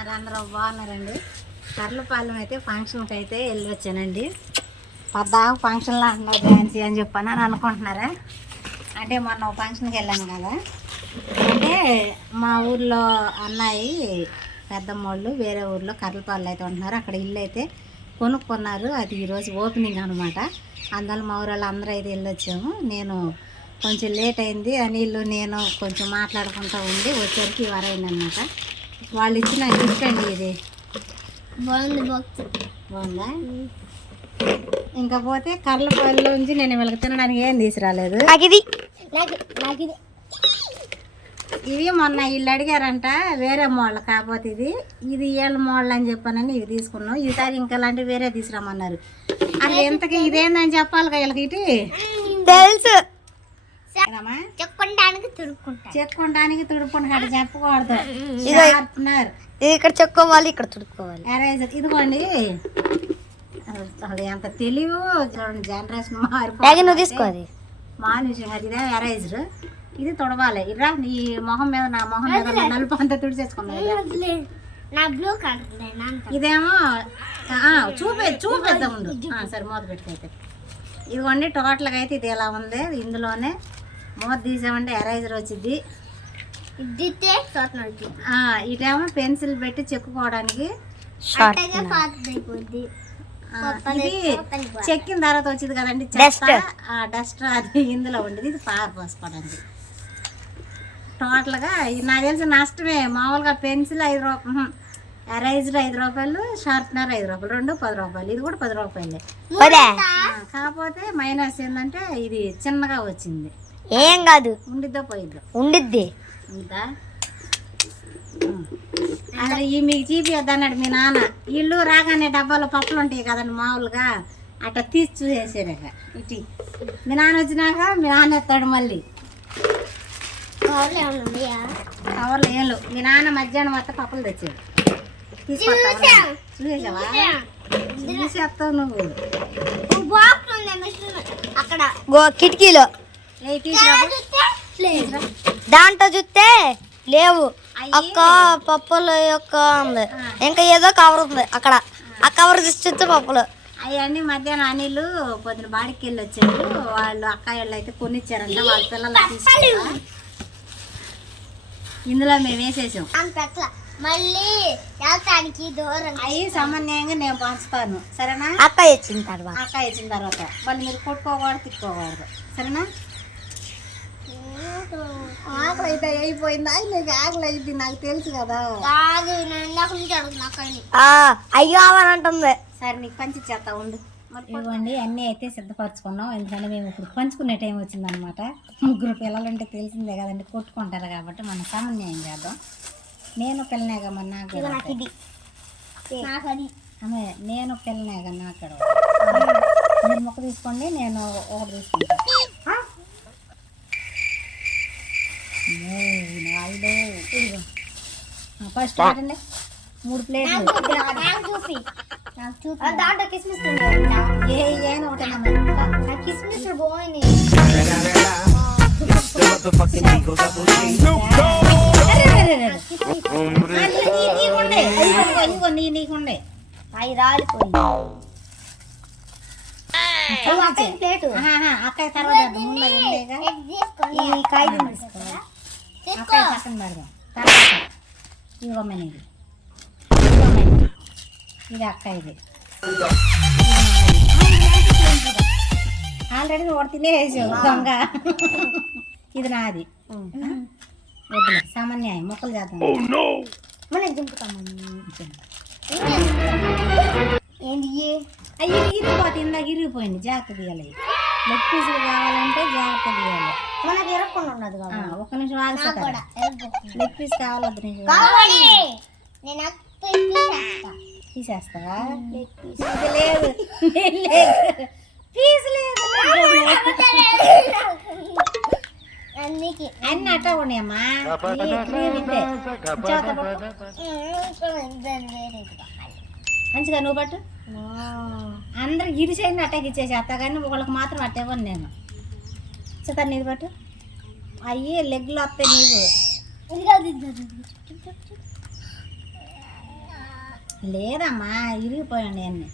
బాగున్నారు అందరూ బాగున్నారండి కర్లపాలెం అయితే ఫంక్షన్కి అయితే వెళ్ళి వచ్చానండి పద్దాకు ఫంక్షన్లో అంటున్నారు ఝాన్సీ అని చెప్పాను అని అనుకుంటున్నారా? అంటే మొన్న ఫంక్షన్కి వెళ్ళాను కదా. అంటే మా ఊర్లో అన్నాయి పెద్దమ్మోళ్ళు వేరే ఊర్లో కర్లపాలెం అయితే ఉంటున్నారు. అక్కడ ఇల్లు అయితే కొనుక్కున్నారు. అది ఈరోజు ఓపెనింగ్ అనమాట అందువల్ల మా ఊరు వాళ్ళు అందరూ అయితే వెళ్ళొచ్చాము. నేను కొంచెం లేట్ అయింది. అనిల్ నేను కొంచెం మాట్లాడుకుంటూ ఉండి వచ్చేసరికి వరైందనమాట వాళ్ళు ఇచ్చిన గిఫ్ట్ అండి ఇది. బాగుంది బాక్స్. బాగుందా? ఇంకా పోతే కర్లపల్లిలోంచి నేను వీళ్ళకి తినడానికి ఏం తీసుకురాలేదు. నాకు ఇది నాకు నాకు ఇది ఇవి మొన్న వీళ్ళు అడిగారంట వేరే మోడల్ కాకపోతే ఇది. ఇది ఏళ్ళ మోడల్ అని చెప్పానని ఇవి తీసుకున్నాం. ఈసారి ఇంకా అలాంటివి వేరే తీసుకురామన్నారు అది ఎంతకి ఇదేందని చెప్పాలి కదా వీళ్ళకి ఇటు? తెలుసు. చెప్పుకోవడానికి తుడుపుకుంటాడు చెప్పకూడదు. ఇదో- ఇక్కడ చెప్పుకోవాలి ఇక్కడ తుడుకోవాలి ఇదిగోండి. ఎంత తెలివి చూడండి జనరేషన్ బ్యాగ్ నువ్వు తీసుకో అది. మానుషం అది ఇదే ఎరేజర్ ఇది తుడవాలి. ఇరా నీ మొహం మీద నా మొహం మీద నలుపు అంతా తుడిచేసుకున్నాను నా బ్లూ కలర్ ఇదేమో ఆ, చూపే చూపేద్దాం ఉండు. సరే మూత పెట్టుకైతే ఇదిగోండి టోటల్గా అయితే ఇది ఎలా ఉంది? ఇందులోనే మూత తీసామంటే ఎరేజర్ వచ్చింది ఇటేమో పెన్సిల్ పెట్టి చెక్కుకోవడానికి. ఇది చెక్కిన తర్వాత వచ్చింది కదండి. డస్ట్. అది ఇందులో ఉండేది ఇది పార పోసుకోవడానికి. టోటల్గా ఇది నాకు తెలిసి నష్టమే. మామూలుగా పెన్సిల్ ఐదు రూపాయలు ఎరైజర్ ఐదు రూపాయలు షార్ప్నర్ ఐదు రూపాయలు రెండు పది రూపాయలు ఇది కూడా పది రూపాయలే. కాకపోతే మైనస్ ఏంటంటే ఇది చిన్నగా వచ్చింది. ఏం కాదు. ఉండిద్దో పోయిద్దో ఉండిద్ది. ఉందా? అసలు ఈ మీకు చూపియద్దన్నాడు మీ నాన్న. ఇల్లు రాగానే డబ్బాలో పప్పులు ఉంటాయి కదండి మామూలుగా. అట్లా తీసి చూసేసారక ఇటు మీ నాన్న వచ్చినాక మీ నాన్న ఎత్తాడు మళ్ళీ. కవర్లో ఏం లేవు. మీ నాన్న మధ్యాహ్నం మొత్తం పప్పులు తెచ్చాడు. తీసుకొస్తావా చూసేసావా? చూసేస్తావు నువ్వు. అక్కడ. గో కిటికీలో. దాంట్లో చూస్తే లేవు. అక్క పప్పులు యొక్క ఉంది. ఇంకా ఏదో కవర్ ఉంది అక్కడ. ఆ. కవర్ చూస్తే పప్పులు. అవన్నీ మధ్యాహ్నం అనిలు పొద్దున బాడికి వెళ్ళి వచ్చారు వాళ్ళు అక్కాయిళ్ళు అయితే కొనిచ్చారంట. వాళ్ళ పిల్లలు తీసుకురా ఇందులో మేము వేసేసాం. మళ్ళీ వెళ్తానికి దూరం. అవి సమన్వయంగా నేను పంచుతాను. సరేనా? అక్క ఇచ్చిన తర్వాత. అక్క ఇచ్చిన తర్వాత. మళ్ళీ మీరు కొట్టుకోకూడదు తిట్టుకోకూడదు. సరేనా? ఆకలి అయితే అయిపోయిందా? నీకు ఆకలి అయింది నాకు తెలుసు కదా. కాదు నేను ఇందాక నుంచి అడుగుతున్నా అక్కడిని అయ్యో అని అంటుంది. సరే నీకు పంచి చేస్తా ఉండు. ఇవ్వండి అన్నీ అయితే సిద్ధపరచుకున్నాం. ఎందుకంటే మేము ఇప్పుడు పంచుకునే టైం వచ్చిందనమాట ముగ్గురు పిల్లలంటే తెలిసిందే కదండి కొట్టుకుంటారు కాబట్టి మనం సమన్వయం చేద్దాం. నేను పిల్లనేగా మన నాకు ఆమె నేను పిల్లనేగా నాకు మీరు మొక్క తీసుకోండి నేను ఒకటి తీసుకుంటాను. ఫస్ట్ పెట్టండి మూడు ప్లేట్లు. నాకు చూపి దాంట్లో కిస్మిస్ ఏ కిస్మిస్ బాగుంది నీకుండే. అవి రాలిపోయి ప్లేటు. అక్కయ్య తర్వాత. ముందు. ఈ పక్కన పెడదాం. తర్వాత ఇవ్వమని ఇది ఇది అక్క ఇది ఆల్రెడీ ఒకటి తినేసావు దొంగ. ఇది నాది. వద్దులే సామాన్యాయం మొక్కలు చేద్దాం మనం దింపుతామని ఏంటి అయ్యి ఇరిగిపోతే ఇందాక ఇరిగిపోయింది జాగ్రత్త తీయాలి. లెగ్ పీసులు కావాలంటే జాగ్రత్త తీయాలి. ఉన్నది ఒక్క నిమిషం లెగ్ పీస్ కావాలి. నేను. తీసేస్తావా? లేదు. పీస్ అన్ని ఉన్నాయమ్మా. మంచిగా నువ్వు పట్టు. అందరికి ఇరిసైన అట్టకి ఇచ్చేసేస్తా కానీ ఒకళ్ళకి మాత్రం అట్ట ఇవ్వను నేను చేత నీది పట్టు. అయ్యి లెగ్లో వస్తాయి నీవు. లేదమ్మా ఇరిగిపోయండి అన్ని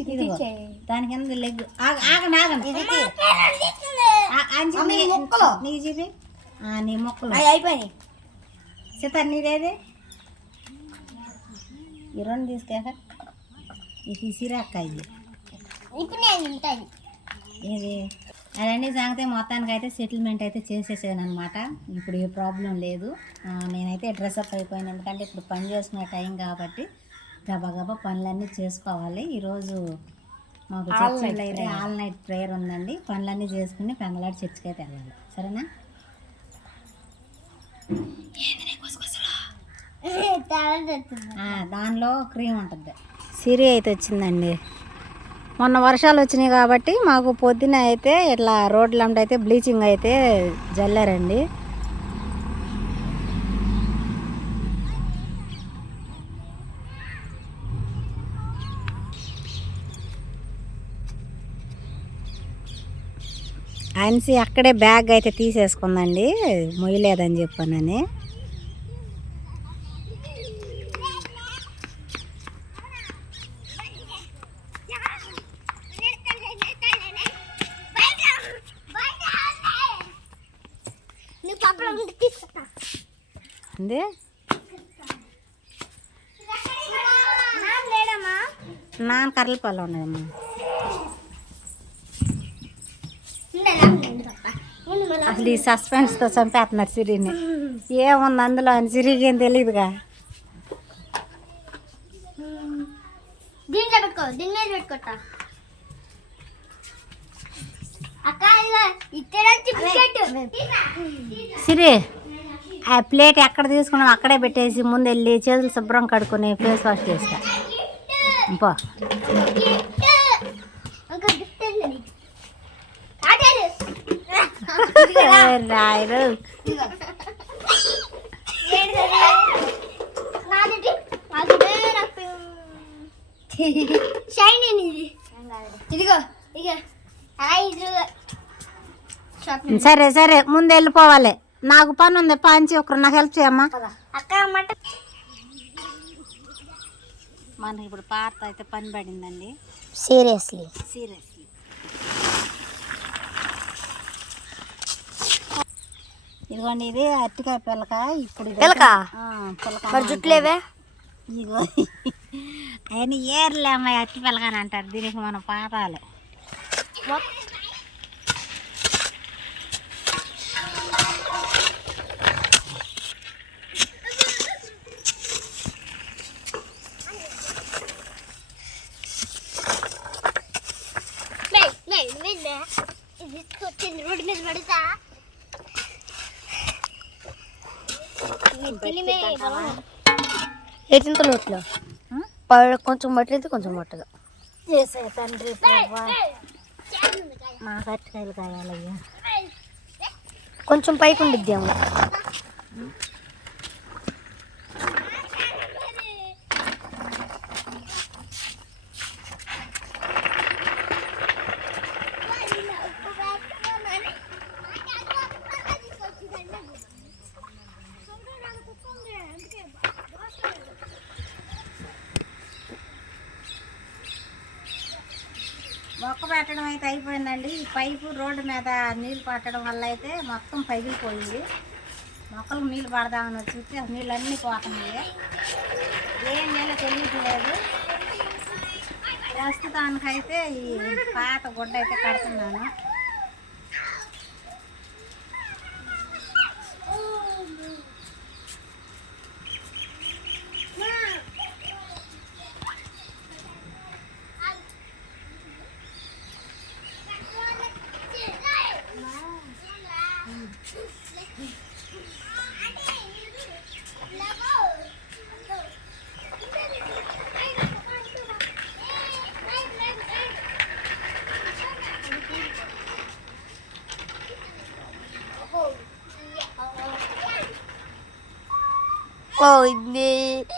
ఇదిగో దాని కింద లెగ్ ఆగ- ఆగండి ఆగండి. నీకు చూపి. ఆ, నీ మొక్కలు. అయిపోయినాయి. సీత నీదేది? ఈ రెండు తీసుకాక ఇది సిరాక్క ఇది ఇప్పుడు నేను ఉంటాను. ఇది అవన్నీ సంగతి. మొత్తానికి అయితే సెటిల్మెంట్ అయితే చేసేసాను అనమాట ఇప్పుడు ఏ ప్రాబ్లం లేదు. నేనైతే డ్రెస్అప్ అయిపోయాను. ఎందుకంటే ఇప్పుడు పని చేసుకునే టైం కాబట్టి గబగబా పనులన్నీ చేసుకోవాలి. ఈరోజు మాకు చర్చిలో అయితే ఆల్ నైట్ ప్రేయర్ ఉందండి. పనులన్నీ చేసుకుని పెందలాడి చర్చికి అయితే వెళ్ళాలి. సరేనా? దానిలో క్రీమ్ ఉంటుంది. సిరి అయితే వచ్చిందండి. మొన్న వర్షాలు వచ్చినాయి కాబట్టి మాకు పొద్దున అయితే ఇట్లా రోడ్ల అయితే బ్లీచింగ్ అయితే జల్లారండి. అన్సి అక్కడే బ్యాగ్ అయితే తీసేసుకుందండి మొయ్యలేదని చెప్పానని నువ్వు పప్పడం తీసుకుంటా అందే లేడమ్మా నాన్న కర్రలపల్లి ఉన్నాయమ్మా. అసలు ఈ సస్పెన్స్తో చంపేస్తున్నారు సిరిని. ఏముంది అందులో అని సిరికి ఏం తెలియదుగా దీంట్లో పెట్టుకో దీని మీద పెట్టుకోట అక్క ఇదిగో ఇచ్చేడొచ్చి బిస్కెట్ సిరి ఆ ప్లేట్ ఎక్కడ తీసుకున్నాం అక్కడే పెట్టేసి ముందు వెళ్ళి చేతులు శుభ్రం కడుక్కొని ఫేస్ వాష్ చేస్తా. పో. రాయరు షైన్ ఇది ఇదిగో ఇక సరే సరే ముందు వెళ్ళిపోవాలి. నాకు పని ఉంది పాంచి ఒకరు నాకు హెల్ప్ చేయమ్మా. అక్క మనకి ఇప్పుడు పాత అయితే పని పడిందండి. సీరియస్లీ. సీరియస్లీ. ఇదిగోండి ఇది అరటికాయ పిల్లక ఇప్పుడు పిలక? పిలక మరి జుట్లేవే ఇదిగో ఆయన అమ్మాయి అట్టి పిల్లకని అంటారు. దీనికి మనం పాతాలి తీసుకొచ్చింది రోడ్డు మీద పడతా ఏ చింత నోట్లో కొంచెం మట్టిది కొంచెం మట్టదు చేసే తండ్రి ప్రభా. మాకు అరటికాయలు కావాలయ్యా. కొంచెం పైకి ఉండిద్ది ఏమో మొక్క పెట్టడం అయితే అయిపోయిందండి ఈ పైపు రోడ్డు మీద నీళ్ళు పట్టడం వల్ల అయితే మొత్తం పగిలిపోయింది. మొక్కలకు నీళ్ళు పడదామని వచ్చి నీళ్ళన్నీ ఆ నీళ్ళు పోతున్నాయి. ఏం నీళ్ళు తెలియట్లేదు. ప్రస్తుతానికైతే ఈ పాత గుడ్డ అయితే కడుతున్నాను. పోయింది గుడ్డ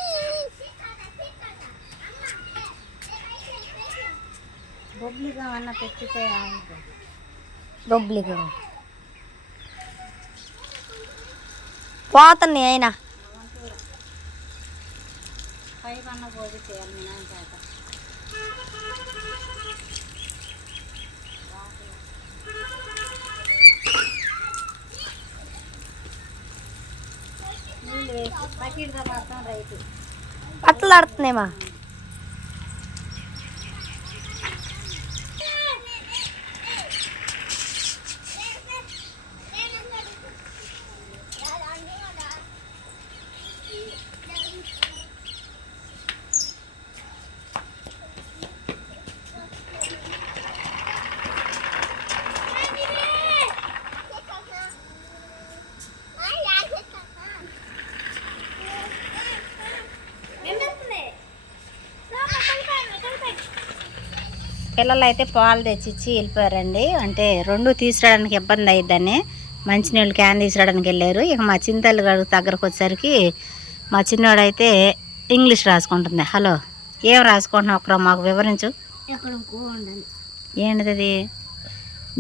ఒబ్లిగా అన్న పెట్టితే ఆగు. పోతున్నాయి అయినా పైపు అన్న చేయాలి మీ నాన్న చేత నీళ్ళు వేసి పిల్లలు అయితే పాలు తెచ్చిచ్చి వెళ్ళిపోయారండి. అంటే రెండు తీసుకురావడానికి ఇబ్బంది అయ్యిద్దని మంచినీళ్ళు క్యాన్ తీసుకురావడానికి వెళ్ళారు. ఇక మా చింతలు గడు దగ్గరకు వచ్చేసరికి మా చిన్నోడైతే ఇంగ్లీష్ రాసుకుంటుంది. హలో ఏం రాసుకుంటున్నావు ఒకరు మాకు వివరించు. ఏంటిది?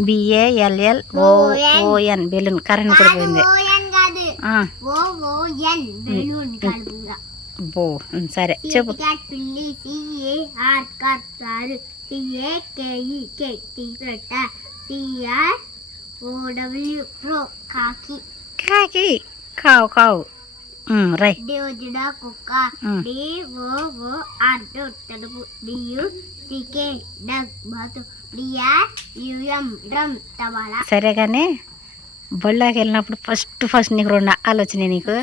బిఏఎల్ఎల్ ఓఎన్ బెలూన్ కరెంట్ కూడా పోయింది కాదు ఆ, ఓ ఓ ఎన్ బెలూన్ కడుపురా బో ఉమ్, సరే చెప్పు కాకి. కావు కావు. ఉమ్, రై. దేవుజుడ కుక్క ఉమ్. D O O R Telugu D U C K duck బాతు D R U M drum tabla. సరే కానీ బళ్ళాకి వెళ్ళినప్పుడు ఫస్ట్ ఫస్ట్ నీకు రెండు ఆలోచన నీకు.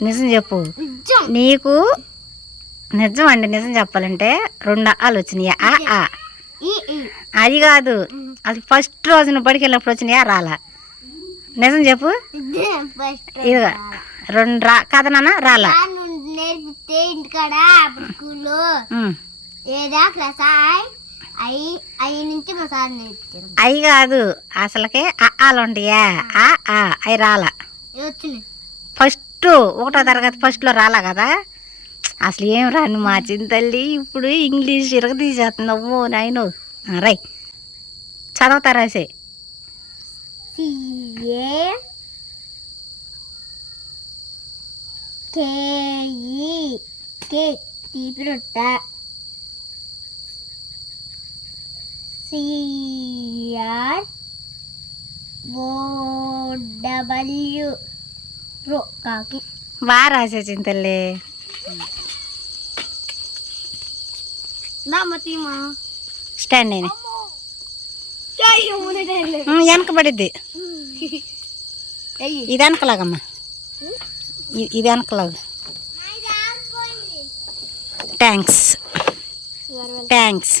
నిజం చెప్పు. నీకు నిజం అండి నిజం చెప్పాలంటే రెండు ఆలోచనయా ఆ ఆ. ఈ అది కాదు. అది ఫస్ట్ రోజు నువ్వు బడికి వెళ్ళినప్పుడు వచ్చినాయా? రాలా. నిజం చెప్పు. ఫస్ట్ ఇదిగా రెండు రా. కదా నాన్న? రాలా. నుండి నేర్పితే ఇంటికాడ అప్పుడు స్కూల్లో ఉమ్. ఏదా క్లాస్ ఐ ఐ ఐ నుంచి మా సార్ నేర్పించారు. అవి కాదు. అసలుకే ఆ ఆలు ఉంటాయా? ఆ ఆ. అవి రాలా. వచ్చినాయి? ఫస్ట్ ఒకటో తరగతి ఫస్ట్లో రాలా కదా? అసలు ఏం రాను మా చింతల్లి ఇప్పుడు ఇంగ్లీష్ ఇరగదీసేస్తున్నావు నాయను. రై. చదవతా సే కేఈ కే తీపి రొట్ట. C R O W. కాకి. బాగా రాసే చింతల్లి. స్టాండ్ అయినా వెనక పడిద్ది. ఇది వెనకలాగమ్మా. ఇది వెనకలాగా. థ్యాంక్స్ థ్యాంక్స్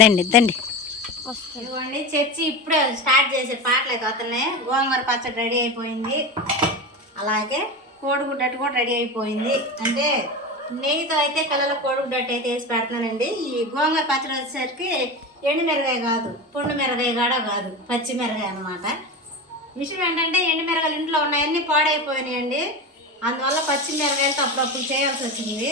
దండి దండి. ఇదిగోండి చర్చి ఇప్పుడే స్టార్ట్ చేసే పాటలు అయితే వస్తున్నాయి. గోంగూర పచ్చడి రెడీ అయిపోయింది. అలాగే కోడిగుడ్డట్టు కూడా రెడీ అయిపోయింది. అంటే నెయ్యితో అయితే పిల్లల కోడిగుడ్డట్టు అయితే వేసి పెడుతున్నానండి. ఈ గోంగూర పచ్చడి వచ్చేసరికి ఎండుమిరగాయ కాదు పొండు మిరగాయ కూడా కాదు పచ్చిమిరగాయ అనమాట విషయం ఏంటంటే ఎండుమిరగాయలు ఇంట్లో ఉన్నాయన్నీ పాడైపోయినాయండి. అందువల్ల పచ్చిమిరగాయలతో అప్పుడప్పుడు చేయాల్సి వచ్చింది.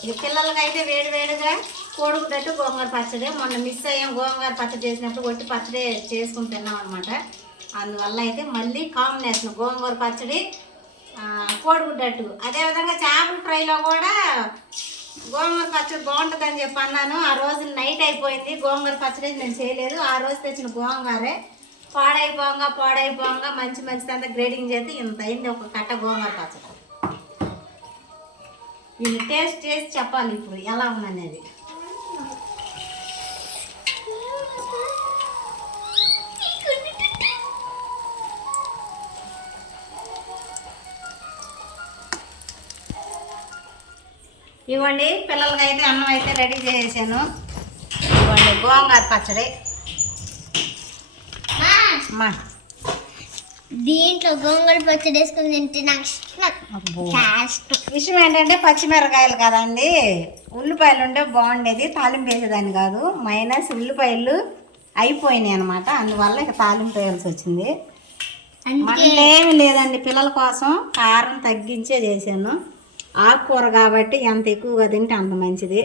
ఇది పిల్లలకైతే వేడి వేడిగా కోడుకున్నట్టు గోంగూర పచ్చడి. మొన్న మిస్ అయ్యాం గోంగూర పచ్చడి చేసినప్పుడు కొట్టి పచ్చడి చేసుకుని తిన్నాం అనమాట అందువల్ల అయితే మళ్ళీ కాంబినేషన్ గోంగూర పచ్చడి ఆ, కోడిగుడ్డట్టు. అదేవిధంగా చేపల ఫ్రైలో కూడా గోంగూర పచ్చడి బాగుంటుందని చెప్పి అన్నాను. ఆ రోజు నైట్ అయిపోయింది గోంగూర పచ్చడి నేను చేయలేదు. ఆ రోజు తెచ్చిన గోంగూరే పాడైపోగా పాడైపోగా మంచి మంచిదంతా గ్రేడింగ్ చేస్తే ఇంత అయింది ఒక కట్ట గోంగూర పచ్చడి. దీన్ని టేస్ట్ చేసి చెప్పాలి ఇప్పుడు ఎలా ఉందనేది. ఇవ్వండి పిల్లలకైతే అన్నం అయితే రెడీ చేసేసాను. ఇవ్వండి గోంగూర పచ్చడి. అమ్మా దీంట్లో గోంగూర పచ్చడి వేసుకుని తింటే నాకు ఇష్టం. విషయం ఏంటంటే పచ్చిమిరకాయలు కదండి. ఉల్లిపాయలు ఉంటే బాగుండేది తాలింపు వేసేదాన్ని కాదు. మైనస్ ఉల్లిపాయలు అయిపోయినాయి అనమాట అందువల్ల ఇక తాలింపు వేయాల్సి వచ్చింది. ఏమి లేదండి పిల్లల కోసం కారం తగ్గించే చేశాను. ఆకుకూర కాబట్టి ఎంత ఎక్కువగా తింటే అంత మంచిది.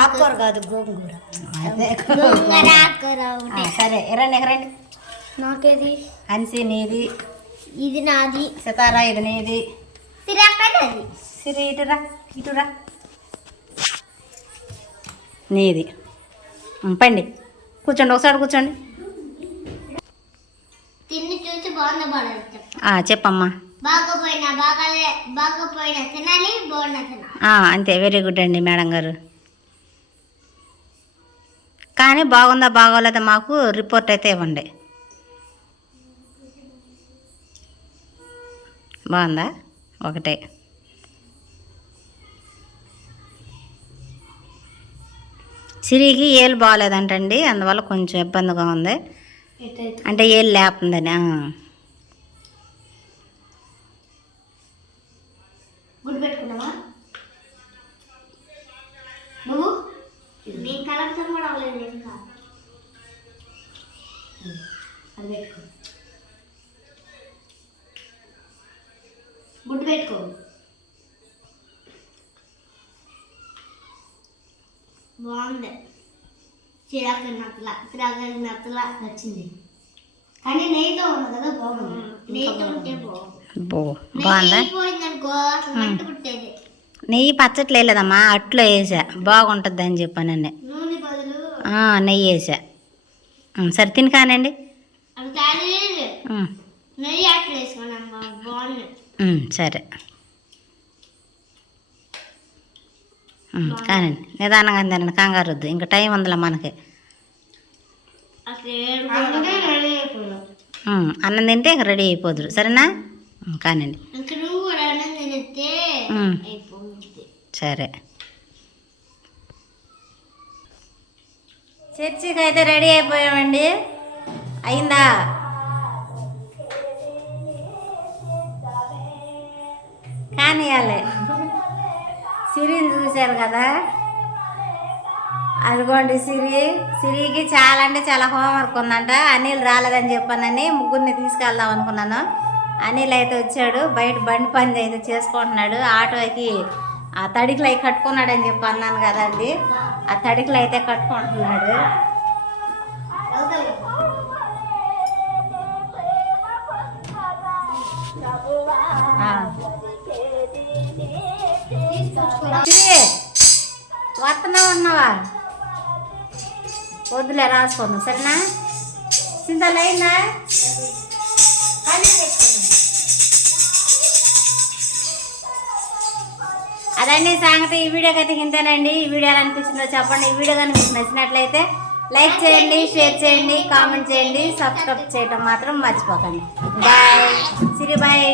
ఆకుకూర కాదు గోంగూర. అదే. గోంగూర ఆకుకూర ఆ, ఒకటి. సరే ఎరండి ఎగరండి నాకేది? అన్సి నీది. ఇది నాది. సితారా ఇది నీది. సిరాకది సిరి ఇటురా ఇటురా నీది. పండి. కూర్చోండి ఒకసారి కూర్చోండి. తిని చూసి బాగుందా చెప్పమ్మా. బాగోపోయినా బాగాలే బాగోపోయినా తినాలి బాగున్నా తినాలి. అంతే. వెరీ గుడ్ అండి మేడం గారు. కానీ బాగుందా బాగోలేదా మాకు రిపోర్ట్ అయితే ఇవ్వండి. బాగుందా? ఒకటే. సిరికి ఏలు బాగోలేదంటండి అందువల్ల కొంచెం ఇబ్బందిగా ఉంది. అంటే ఏలు లేపుందని గుడి పెట్టుకున్నావా? నువ్వు? నేను కలపడం కూడా అవ్వలేదు ఇంకా అది పెట్టుకో. బాగుంది. చిరాకు నత్తల చిరాకు నత్తల వచ్చింది కానీ నెయ్యితో ఉంది కదా బాగుంది. నెయ్యితో ఉంటే బాగుందా? నెయ్యి పోయిందనుకో అసలు మంట పుట్టేది. నెయ్యి పచ్చట్లేదమ్మా అట్లో వేసా. బాగుంటుంది అని చెప్పానండి నూనె బదులు ఆ, నెయ్యి వేసా. సరే తిని కానండి సరే. కానండి. నిదానంగా తినండి కంగారు వద్దు. ఇంకా టైం ఉందిలే మనకి. అన్నం తింటే ఇక రెడీ అయిపోదురు. సరేనా? కానండి. సరే. చర్చికి అయితే రెడీ అయిపోయామండి. అయిందా? కానియాలి. సిరిని చూశారు కదా? అదిగోండి సిరి. సిరికి చాలా అంటే చాలా హోంవర్క్ ఉందంట. అనిల్ రాలేదని చెప్పానని ముగ్గురిని తీసుకెళ్దాం అనుకున్నాను. అనిల్ అయితే వచ్చాడు. బయట బండి పని అయితే చేసుకుంటున్నాడు. ఆటోకి ఆ తడికిలు అయి కట్టుకున్నాడని చెప్పి అన్నాను కదండి. ఆ తడికలు అయితే కట్టుకుంటున్నాడు. ఆ. ఉన్నావా? వద్దులే రాసుకుందాం సరేనా? చింతలు అదండి సంగతి. ఈ వీడియోకి అయితే హింతేనండి ఈ వీడియో ఎలా అనిపిస్తుందో చెప్పండి. ఈ వీడియో కనుక మీకు నచ్చినట్లయితే లైక్ చేయండి షేర్ చేయండి కామెంట్ చేయండి సబ్స్క్రైబ్ చేయడం మాత్రం మర్చిపోకండి. బాయ్. సిరి బాయ్.